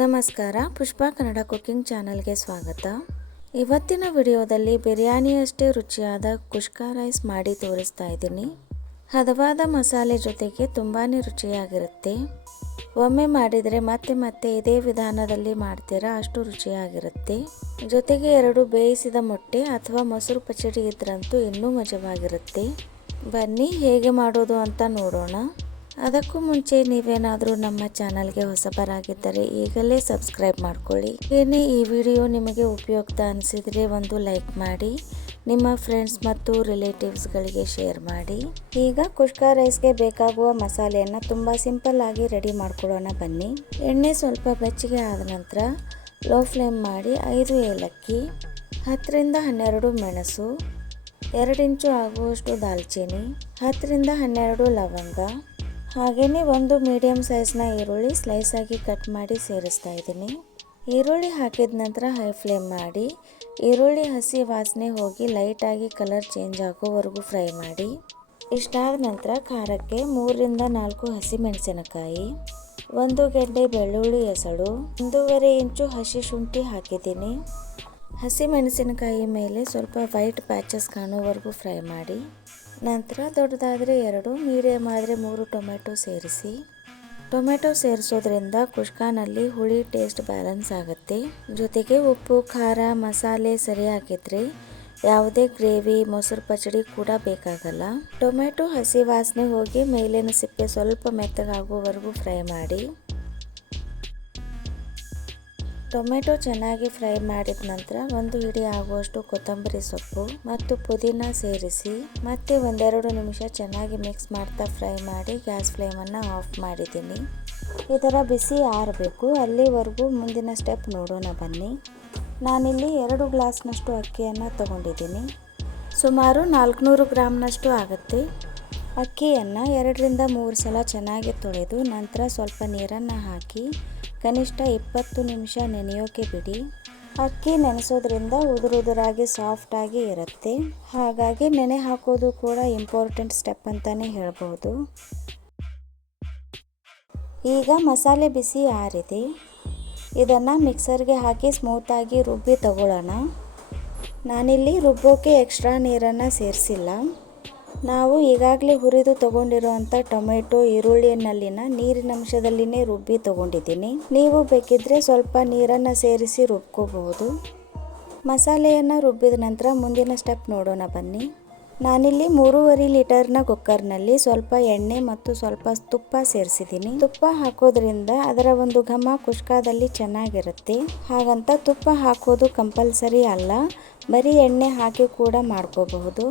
ನಮಸ್ಕಾರ, ಪುಷ್ಪಾ ಕನ್ನಡ ಕುಕಿಂಗ್ ಚಾನಲ್ಗೆ ಸ್ವಾಗತ. ಇವತ್ತಿನ ವಿಡಿಯೋದಲ್ಲಿ ಬಿರಿಯಾನಿಯಷ್ಟೇ ರುಚಿಯಾದ ಕುಷ್ಕಾ ರೈಸ್ ಮಾಡಿ ತೋರಿಸ್ತಾ ಇದ್ದೀನಿ. ಹದವಾದ ಮಸಾಲೆ ಜೊತೆಗೆ ತುಂಬಾ ರುಚಿಯಾಗಿರುತ್ತೆ. ಒಮ್ಮೆ ಮಾಡಿದರೆ ಮತ್ತೆ ಮತ್ತೆ ಇದೇ ವಿಧಾನದಲ್ಲಿ ಮಾಡ್ತೀರಾ, ಅಷ್ಟು ರುಚಿಯಾಗಿರುತ್ತೆ. ಜೊತೆಗೆ 2 ಬೇಯಿಸಿದ ಮೊಟ್ಟೆ ಅಥವಾ ಮೊಸರು ಪಚಡಿ ಇದ್ರಂತೂ ಇನ್ನೂ ಮಜವಾಗಿರುತ್ತೆ. ಬನ್ನಿ ಹೇಗೆ ಮಾಡೋದು ಅಂತ ನೋಡೋಣ. ಅದಕ್ಕೂ ಮುಂಚೆ ನೀವೇನಾದರೂ ನಮ್ಮ ಚಾನಲ್ಗೆ ಹೊಸಬರಾಗಿದ್ದರೆ ಈಗಲೇ ಸಬ್ಸ್ಕ್ರೈಬ್ ಮಾಡ್ಕೊಳ್ಳಿ. ಏನೇ ಈ ವಿಡಿಯೋ ನಿಮಗೆ ಉಪಯುಕ್ತ ಅನಿಸಿದರೆ ಒಂದು ಲೈಕ್ ಮಾಡಿ, ನಿಮ್ಮ ಫ್ರೆಂಡ್ಸ್ ಮತ್ತು ರಿಲೇಟಿವ್ಸ್ಗಳಿಗೆ ಶೇರ್ ಮಾಡಿ. ಈಗ ಕುಷ್ಕಾ ರೈಸ್ಗೆ ಬೇಕಾಗುವ ಮಸಾಲೆಯನ್ನು ತುಂಬ ಸಿಂಪಲ್ ಆಗಿ ರೆಡಿ ಮಾಡ್ಕೊಳ್ಳೋಣ ಬನ್ನಿ. ಎಣ್ಣೆ ಸ್ವಲ್ಪ ಬೆಚ್ಚಗೆ ಆದ ನಂತರ ಲೋ ಫ್ಲೇಮ್ ಮಾಡಿ 5 ಏಲಕ್ಕಿ, 10 ರಿಂದ 12 ಮೆಣಸು, 2 ಇಂಚು ಆಗುವಷ್ಟು ದಾಲ್ಚಿನ್ನಿ, 10 ರಿಂದ 12 ಲವಂಗ, ಹಾಗೆಯೇ 1 ಮೀಡಿಯಂ ಸೈಜ್ನ ಈರುಳ್ಳಿ ಸ್ಲೈಸ್ ಆಗಿ ಕಟ್ ಮಾಡಿ ಸೇರಿಸ್ತಾ ಇದ್ದೀನಿ. ಈರುಳ್ಳಿ ಹಾಕಿದ ನಂತರ ಹೈ ಫ್ಲೇಮ್ ಮಾಡಿ ಈರುಳ್ಳಿ ಹಸಿ ವಾಸನೆ ಹೋಗಿ ಲೈಟಾಗಿ ಕಲರ್ ಚೇಂಜ್ ಆಗೋವರೆಗೂ ಫ್ರೈ ಮಾಡಿ. ಇಷ್ಟಾದ ನಂತರ ಖಾರಕ್ಕೆ 3 ರಿಂದ 4 ಹಸಿಮೆಣಸಿನಕಾಯಿ, 1 ಗೆಡ್ಡೆ ಬೆಳ್ಳುಳ್ಳಿ ಎಸಳು, 1.5 ಇಂಚು ಹಸಿ ಶುಂಠಿ ಹಾಕಿದ್ದೀನಿ. ಹಸಿಮೆಣಸಿನಕಾಯಿ ಮೇಲೆ ಸ್ವಲ್ಪ ವೈಟ್ ಪ್ಯಾಚಸ್ ಕಾಣೋವರೆಗೂ ಫ್ರೈ ಮಾಡಿ. ನಂತರ ದೊಡ್ಡದಾದರೆ 2, ಮೀಡಿಯಮ್ ಆದರೆ 3 ಟೊಮೆಟೊ ಸೇರಿಸಿ. ಟೊಮೆಟೊ ಸೇರಿಸೋದ್ರಿಂದ ಕುಷ್ಕಾನಲ್ಲಿ ಹುಳಿ ಟೇಸ್ಟ್ ಬ್ಯಾಲೆನ್ಸ್ ಆಗುತ್ತೆ. ಜೊತೆಗೆ ಉಪ್ಪು, ಖಾರ, ಮಸಾಲೆ ಸರಿ ಹಾಕಿದ್ರೆ ಯಾವುದೇ ಗ್ರೇವಿ, ಮೊಸರು ಪಚಡಿ ಕೂಡ ಬೇಕಾಗಲ್ಲ. ಟೊಮೆಟೊ ಹಸಿ ವಾಸನೆ ಹೋಗಿ ಮೇಲಿನ ಸಿಪ್ಪೆ ಸ್ವಲ್ಪ ಮೆತ್ತಗಾಗುವವರೆಗೂ ಫ್ರೈ ಮಾಡಿ. ಟೊಮೆಟೊ ಚೆನ್ನಾಗಿ ಫ್ರೈ ಮಾಡಿದ ನಂತರ 1 ಹಿಡಿ ಆಗುವಷ್ಟು ಕೊತ್ತಂಬರಿ ಸೊಪ್ಪು ಮತ್ತು ಪುದೀನ ಸೇರಿಸಿ ಮತ್ತೆ 1-2 ನಿಮಿಷ ಚೆನ್ನಾಗಿ ಮಿಕ್ಸ್ ಮಾಡ್ತಾ ಫ್ರೈ ಮಾಡಿ ಗ್ಯಾಸ್ ಫ್ಲೇಮನ್ನು ಆಫ್ ಮಾಡಿದ್ದೀನಿ. ಇದರ ಬಿಸಿ ಆರಬೇಕು, ಅಲ್ಲಿವರೆಗೂ ಮುಂದಿನ ಸ್ಟೆಪ್ ನೋಡೋಣ ಬನ್ನಿ. ನಾನಿಲ್ಲಿ 2 ಗ್ಲಾಸ್ನಷ್ಟು ಅಕ್ಕಿಯನ್ನು ತಗೊಂಡಿದ್ದೀನಿ. ಸುಮಾರು 400 ಗ್ರಾಮ್ನಷ್ಟು ಆಗುತ್ತೆ. ಅಕ್ಕಿಯನ್ನು 2 ರಿಂದ 3 ಸಲ ಚೆನ್ನಾಗಿ ತೊಳೆದು ನಂತರ ಸ್ವಲ್ಪ ನೀರನ್ನು ಹಾಕಿ ಕನಿಷ್ಠ 20 ನಿಮಿಷ ನೆನೆಯೋಕೆ ಬಿಡಿ. ಅಕ್ಕಿ ನೆನೆಸೋದ್ರಿಂದ ಉದುರಾಗಿ ಸಾಫ್ಟಾಗಿ ಇರುತ್ತೆ. ಹಾಗಾಗಿ ನೆನೆ ಹಾಕೋದು ಕೂಡ ಇಂಪಾರ್ಟೆಂಟ್ ಸ್ಟೆಪ್ ಅಂತಲೇ ಹೇಳ್ಬೋದು. ಈಗ ಮಸಾಲೆ ಬಿಸಿ ಆರಿದೆ. ಇದನ್ನು ಮಿಕ್ಸರ್ಗೆ ಹಾಕಿ ಸ್ಮೂತಾಗಿ ರುಬ್ಬಿ ತಗೊಳ್ಳೋಣ. ನಾನಿಲ್ಲಿ ರುಬ್ಬೋಕೆ ಎಕ್ಸ್ಟ್ರಾ ನೀರನ್ನು ಸೇರಿಸಿಲ್ಲ. ನಾವು ಈಗಾಗಲೇ ಹುರಿದು ತಗೊಂಡಿರುವಂಥ ಟೊಮೆಟೊ, ಈರುಳ್ಳಿನಲ್ಲಿನ ನೀರಿನಂಶದಲ್ಲಿನೇ ರುಬ್ಬಿ ತಗೊಂಡಿದ್ದೀನಿ. ನೀವು ಬೇಕಿದ್ದರೆ ಸ್ವಲ್ಪ ನೀರನ್ನು ಸೇರಿಸಿ ರುಬ್ಕೋಬಹುದು. ಮಸಾಲೆಯನ್ನು ರುಬ್ಬಿದ ನಂತರ ಮುಂದಿನ ಸ್ಟೆಪ್ ನೋಡೋಣ ಬನ್ನಿ. ನಾನಿಲ್ಲಿ 3.5 ಲೀಟರ್ನ ಕುಕ್ಕರ್ನಲ್ಲಿ ಸ್ವಲ್ಪ ಎಣ್ಣೆ ಮತ್ತು ಸ್ವಲ್ಪ ತುಪ್ಪ ಸೇರಿಸಿದ್ದೀನಿ. ತುಪ್ಪ ಹಾಕೋದ್ರಿಂದ ಅದರ ಒಂದು ಘಮ ಕುಷ್ಕಾದಲ್ಲಿ ಚೆನ್ನಾಗಿರುತ್ತೆ. ಹಾಗಂತ ತುಪ್ಪ ಹಾಕೋದು ಕಂಪಲ್ಸರಿ ಅಲ್ಲ, ಬರೀ ಎಣ್ಣೆ ಹಾಕಿ ಕೂಡ ಮಾಡ್ಕೋಬಹುದು.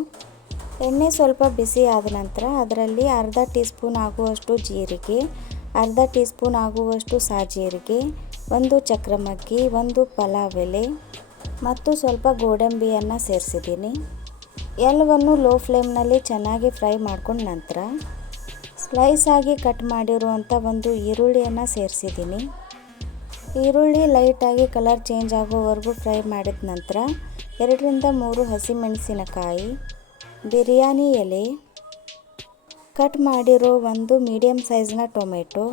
ಎಣ್ಣೆ ಸ್ವಲ್ಪ ಬಿಸಿ ಆದ ನಂತರ ಅದರಲ್ಲಿ ಅರ್ಧ ಟೀ ಸ್ಪೂನ್ ಆಗುವಷ್ಟು ಜೀರಿಗೆ, ಅರ್ಧ ಟೀ ಸ್ಪೂನ್ ಆಗುವಷ್ಟು ಸಾಜೀರಿಗೆ, 1 ಚಕ್ರಮಕ್ಕಿ, 1 ಪಲಾವ್ ಎಲೆ ಮತ್ತು ಸ್ವಲ್ಪ ಗೋಡಂಬಿಯನ್ನು ಸೇರಿಸಿದ್ದೀನಿ. ಎಲ್ಲವನ್ನು ಲೋ ಫ್ಲೇಮ್ನಲ್ಲಿ ಚೆನ್ನಾಗಿ ಫ್ರೈ ಮಾಡ್ಕೊಂಡ ನಂತರ ಸ್ಲೈಸ್ ಆಗಿ ಕಟ್ ಮಾಡಿರುವಂಥ 1 ಈರುಳ್ಳಿಯನ್ನು ಸೇರಿಸಿದ್ದೀನಿ. ಈರುಳ್ಳಿ ಲೈಟಾಗಿ ಕಲರ್ ಚೇಂಜ್ ಆಗೋವರೆಗೂ ಫ್ರೈ ಮಾಡಿದ ನಂತರ 2 ರಿಂದ 3 ಹಸಿಮೆಣಸಿನಕಾಯಿ, ಬಿರಿಯಾನಿ ಎಲೆ, ಕಟ್ ಮಾಡಿರೋ 1 ಮೀಡಿಯಂ ಸೈಜ್ನ ಟೊಮೆಟೊ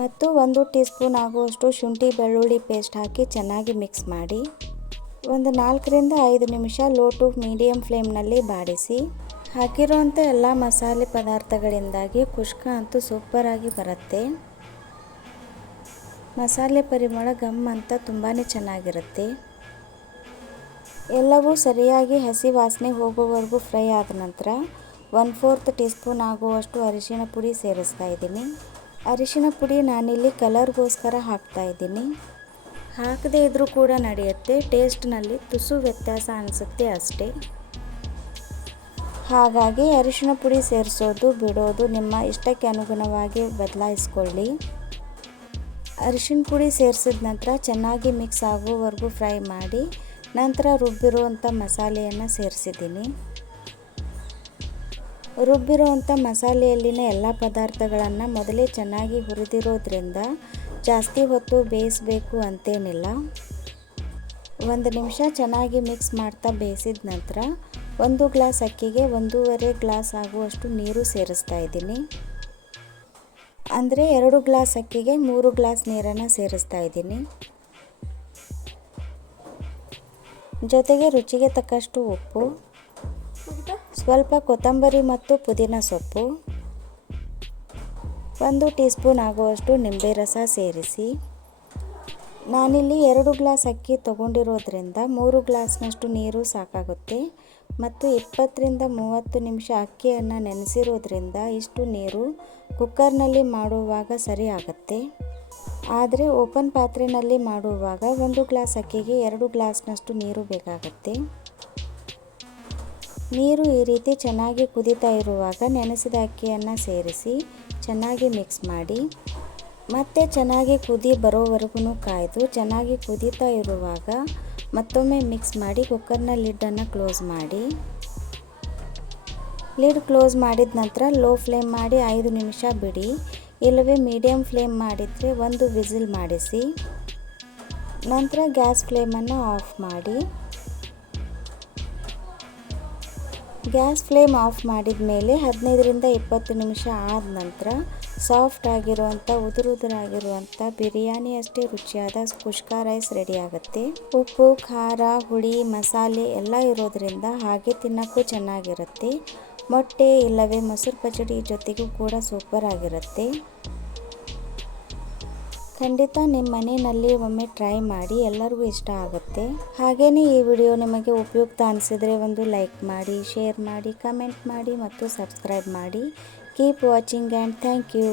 ಮತ್ತು 1 ಟೀ ಸ್ಪೂನ್ ಆಗುವಷ್ಟು ಶುಂಠಿ ಬೆಳ್ಳುಳ್ಳಿ ಪೇಸ್ಟ್ ಹಾಕಿ ಚೆನ್ನಾಗಿ ಮಿಕ್ಸ್ ಮಾಡಿ. 4 ರಿಂದ 5 ನಿಮಿಷ ಲೋ ಟು ಮೀಡಿಯಂ ಫ್ಲೇಮ್ನಲ್ಲಿ ಬಾಡಿಸಿ. ಹಾಕಿರುವಂಥ ಎಲ್ಲ ಮಸಾಲೆ ಪದಾರ್ಥಗಳಿಂದಾಗಿ ಕುಷ್ಕಾ ಅಂತೂ ಸೂಪರಾಗಿ ಬರುತ್ತೆ. ಮಸಾಲೆ ಪರಿಮಳ ಘಮ್ ಅಂತ ತುಂಬಾ ಚೆನ್ನಾಗಿರುತ್ತೆ. ಎಲ್ಲವೂ ಸರಿಯಾಗಿ ಹಸಿ ವಾಸನೆ ಹೋಗೋವರೆಗೂ ಫ್ರೈ ಆದ ನಂತರ 1/4 ಟೀ ಸ್ಪೂನ್ ಆಗುವಷ್ಟು ಅರಿಶಿಣ ಪುಡಿ ಸೇರಿಸ್ತಾ ಇದ್ದೀನಿ. ಅರಿಶಿಣ ಪುಡಿ ನಾನಿಲ್ಲಿ ಕಲರ್ಗೋಸ್ಕರ ಹಾಕ್ತಾ ಇದ್ದೀನಿ. ಹಾಕದೇ ಇದ್ರೂ ಕೂಡ ನಡೆಯುತ್ತೆ, ಟೇಸ್ಟ್ನಲ್ಲಿ ತುಸು ವ್ಯತ್ಯಾಸ ಅನಿಸುತ್ತೆ ಅಷ್ಟೇ. ಹಾಗಾಗಿ ಅರಿಶಿಣ ಪುಡಿ ಸೇರಿಸೋದು ಬಿಡೋದು ನಿಮ್ಮ ಇಷ್ಟಕ್ಕೆ ಅನುಗುಣವಾಗಿ ಬದಲಾಯಿಸ್ಕೊಳ್ಳಿ. ಅರಿಶಿಣ ಪುಡಿ ಸೇರಿಸಿದ ನಂತರ ಚೆನ್ನಾಗಿ ಮಿಕ್ಸ್ ಆಗೋವರೆಗೂ ಫ್ರೈ ಮಾಡಿ ನಂತರ ರುಬ್ಬಿರುವಂಥ ಮಸಾಲೆಯನ್ನು ಸೇರಿಸಿದ್ದೀನಿ. ರುಬ್ಬಿರುವಂಥ ಮಸಾಲೆಯಲ್ಲಿನ ಎಲ್ಲ ಪದಾರ್ಥಗಳನ್ನು ಮೊದಲೇ ಚೆನ್ನಾಗಿ ಹುರಿದಿರೋದ್ರಿಂದ ಜಾಸ್ತಿ ಹೊತ್ತು ಬೇಯಿಸಬೇಕು ಅಂತೇನಿಲ್ಲ. 1 ನಿಮಿಷ ಚೆನ್ನಾಗಿ ಮಿಕ್ಸ್ ಮಾಡ್ತಾ ಬೇಯಿಸಿದ ನಂತರ 1 ಗ್ಲಾಸ್ ಅಕ್ಕಿಗೆ 1.5 ಗ್ಲಾಸ್ ಆಗುವಷ್ಟು ನೀರು ಸೇರಿಸ್ತಾ ಇದ್ದೀನಿ. ಅಂದರೆ 2 ಗ್ಲಾಸ್ ಅಕ್ಕಿಗೆ 3 ಗ್ಲಾಸ್ ನೀರನ್ನು ಸೇರಿಸ್ತಾ ಇದ್ದೀನಿ. ಜೊತೆಗೆ ರುಚಿಗೆ ತಕ್ಕಷ್ಟು ಉಪ್ಪು, ಸ್ವಲ್ಪ ಕೊತ್ತಂಬರಿ ಮತ್ತು ಪುದೀನ ಸೊಪ್ಪು, 1 ಟೀ ಸ್ಪೂನ್ ಆಗುವಷ್ಟು ನಿಂಬೆ ರಸ ಸೇರಿಸಿ. ನಾನಿಲ್ಲಿ 2 ಗ್ಲಾಸ್ ಅಕ್ಕಿ ತೊಗೊಂಡಿರೋದ್ರಿಂದ 3 ಗ್ಲಾಸ್ನಷ್ಟು ನೀರು ಸಾಕಾಗುತ್ತೆ ಮತ್ತು 20 ರಿಂದ 30 ನಿಮಿಷ ಅಕ್ಕಿಯನ್ನು ನೆನೆಸಿರೋದ್ರಿಂದ ಇಷ್ಟು ನೀರು ಕುಕ್ಕರ್ನಲ್ಲಿ ಮಾಡುವಾಗ ಸರಿ ಆಗುತ್ತೆ. ಆದರೆ ಓಪನ್ ಪಾತ್ರೆಯಲ್ಲಿ ಮಾಡುವಾಗ 1 ಗ್ಲಾಸ್ ಅಕ್ಕಿಗೆ 2 ಗ್ಲಾಸ್ನಷ್ಟು ನೀರು ಬೇಕಾಗುತ್ತೆ. ನೀರು ಈ ರೀತಿ ಚೆನ್ನಾಗಿ ಕುದೀತಾ ಇರುವಾಗ ನೆನೆಸಿದ ಅಕ್ಕಿಯನ್ನು ಸೇರಿಸಿ ಚೆನ್ನಾಗಿ ಮಿಕ್ಸ್ ಮಾಡಿ. ಮತ್ತೆ ಚೆನ್ನಾಗಿ ಕುದಿ ಬರೋವರೆಗೂ ಕಾಯ್ದು ಚೆನ್ನಾಗಿ ಕುದೀತಾ ಇರುವಾಗ ಮತ್ತೊಮ್ಮೆ ಮಿಕ್ಸ್ ಮಾಡಿ ಕುಕ್ಕರ್ನ ಲಿಡ್ಡನ್ನು ಕ್ಲೋಸ್ ಮಾಡಿ. ಲಿಡ್ ಕ್ಲೋಸ್ ಮಾಡಿದ ನಂತರ ಲೋ ಫ್ಲೇಮ್ ಮಾಡಿ 5 ನಿಮಿಷ ಬಿಡಿ, ಇಲ್ಲವೇ ಮೀಡಿಯಮ್ ಫ್ಲೇಮ್ ಮಾಡಿದರೆ 1 ವಿಸಿಲ್ ಮಾಡಿಸಿ. ನಂತರ ಗ್ಯಾಸ್ ಫ್ಲೇಮನ್ನು ಆಫ್ ಮಾಡಿ. ಗ್ಯಾಸ್ ಫ್ಲೇಮ್ ಆಫ್ ಮಾಡಿದ ಮೇಲೆ 15 ರಿಂದ 20 ನಿಮಿಷ ಆದ ನಂತರ ಸಾಫ್ಟ್ ಆಗಿರುವಂಥ ಉದುರುದುರಾಗಿರುವಂಥ ಬಿರಿಯಾನಿ ಅಷ್ಟೇ ರುಚಿಯಾದ ಕುಷ್ಕಾ ರೈಸ್ ರೆಡಿ ಆಗುತ್ತೆ. ಉಪ್ಪು, ಖಾರ, ಹುಳಿ, ಮಸಾಲೆ ಎಲ್ಲ ಇರೋದ್ರಿಂದ ಹಾಗೆ ತಿನ್ನೋಕ್ಕೂ ಚೆನ್ನಾಗಿರುತ್ತೆ. ಮೊಟ್ಟೆ ಇಲ್ಲವೇ ಮೊಸರು ಪಚಡಿ ಜೊತೆಗೂ ಕೂಡ ಸೂಪರ್ ಆಗಿರುತ್ತೆ. ಖಂಡಿತ ನಿಮ್ಮ ಮನೆಯಲ್ಲಿ ಒಮ್ಮೆ ಟ್ರೈ ಮಾಡಿ, ಎಲ್ಲರಿಗೂ ಇಷ್ಟ ಆಗುತ್ತೆ. ಹಾಗೆಯೇ ಈ ವಿಡಿಯೋ ನಿಮಗೆ ಉಪಯುಕ್ತ ಅನಿಸಿದರೆ ಒಂದು ಲೈಕ್ ಮಾಡಿ, ಶೇರ್ ಮಾಡಿ, ಕಮೆಂಟ್ ಮಾಡಿ ಮತ್ತು ಸಬ್ಸ್ಕ್ರೈಬ್ ಮಾಡಿ. Keep watching and thank you.